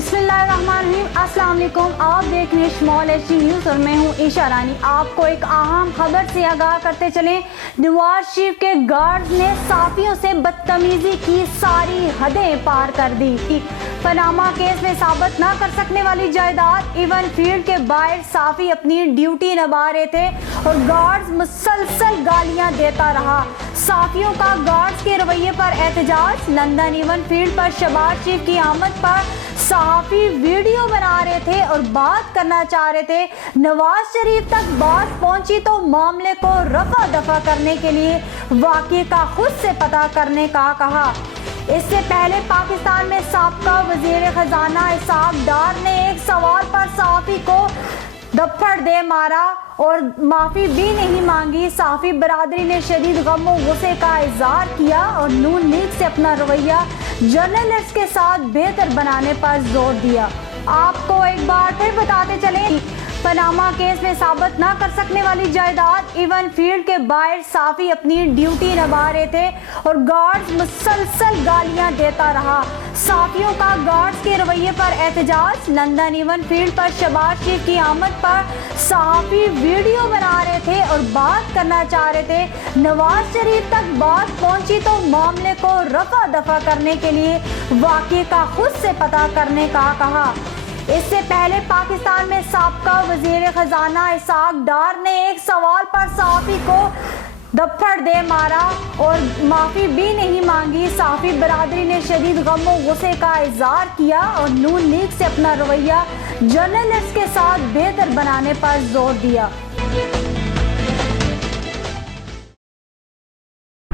बिस्मिल्लाहिर्रहमानिर्रहीम। अस्सलाम वालेकुम। आप देख रहे हैं स्मॉल एच डी न्यूज़ और मैं हूं ईशा रानी। आपको एक अहम खबर से आगाह करते चलें। नवाज शरीफ के गार्ड्स ने साफियों से बदतमीजी की सारी हदें पार कर दी। पनामा केस में साबित ना कर सकने वाली जायदाद इवन फील्ड के बाहर साफी अपनी ड्यूटी निभा रहे थे और गार्ड्स मुसलसल गालियां देता रहा। साफियों का गार्ड्स के रवैये पर एहतजाज। लंदन इवन फील्ड पर शहबाज शरीफ की आमद पर सहाफी वीडियो बना रहे थे और बात करना चाह रहे थे। नवाज शरीफ तक बात पहुंची तो मामले को रफा दफा करने के लिए वाक़े का खुद से पता करने का कहा। इससे पहले पाकिस्तान में साबका वजीर खजाना इसहाक डार ने एक सवाल पर सहाफी को दफ्फड़ दे मारा और माफ़ी भी नहीं मांगी। सहाफी बरादरी ने शदीद गम और गुस्से का इजहार किया और नून लीग से अपना रवैया जर्नलिस्ट के साथ बेहतर बनाने पर जोर दिया। आपको एक बार फिर बताते चलें, पनामा केस में साबित ना कर सकने वाली जायदाद इवन फील्ड के बाहर साफी अपनी ड्यूटी निभा रहे थे और गार्ड्स मुसलसल गालियां देता रहा। साफियों का गार्ड्स के रवैये पर एहतजाज। लंदन इवन फील्ड पर शहबाज शरीफ की आमद पर सहाफी वीडियो बना रहे थे और बात करना चाह रहे थे। नवाज शरीफ तक बात पहुंची तो मामले को रफा दफा करने के लिए वाक़े का खुद से पता करने का कहा। इससे पहले पाकिस्तान में साबका वजीर खजाना इसहाक डार ने एक सवाल पर सहाफी को दफ्फड़ दे मारा और माफ़ी भी नहीं मांगी। सहाफी बरादरी ने शदीद गम और गुस्से का इजहार किया और नून लीग से अपना रवैया जर्नलिस्ट के साथ बेहतर बनाने पर जोर दिया।